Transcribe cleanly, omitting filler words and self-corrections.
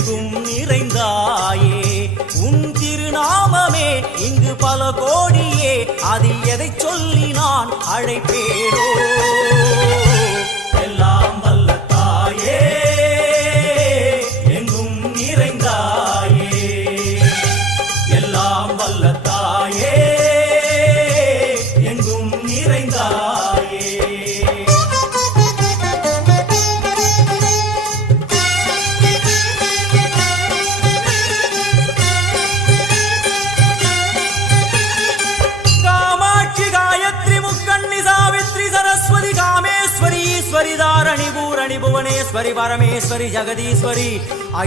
எங்கும் நிறைந்தாயே உன் திருநாமமே இங்கு பல கோடியே அதில் எதை சொல்லி நான் அழைப்பேனோ எல்லாம் வல்ல தாயே எங்கும் நிறைந்தாயே எல்லாம் வல்ல தாயே எங்கும் நிறைந்தாயே ईश्वरी धारणी भूरणी भुवनेश्वरी परमेश्वरी जगदीश्वरी